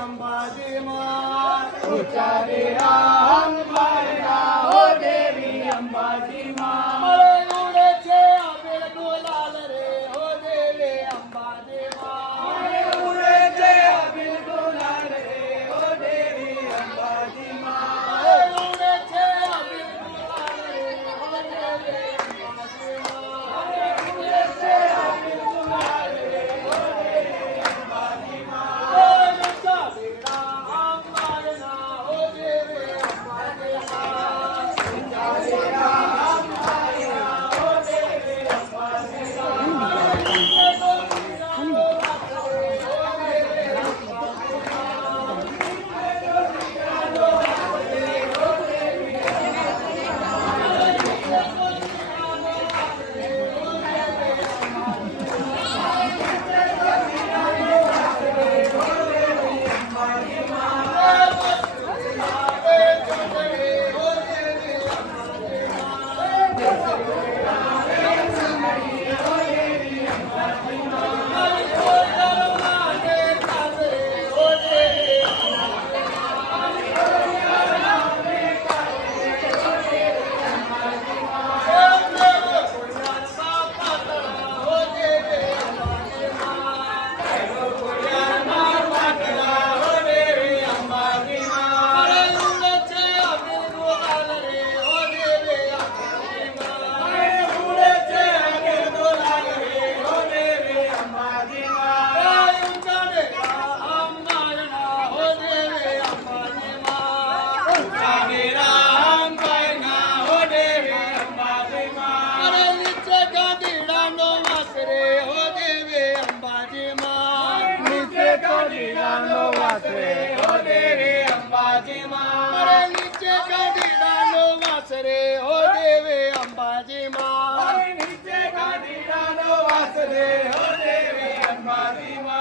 अंबाजी माँ उचारे अंबाया हो देवी अंबाजी माँ मरे उड़े छे अबीर गुलाल रे हो देवी अंबाजी माँ मरे उड़े छे अबीर गुलाल रे हो देवी अंबाजी माँ मरे उड़े छे अबीर गुलाल रे हो देवी अंबाजी माँ मरे उड़े छे अबीर गुलाल रे हो देवी अंबाजी माँ अंबाजी माँ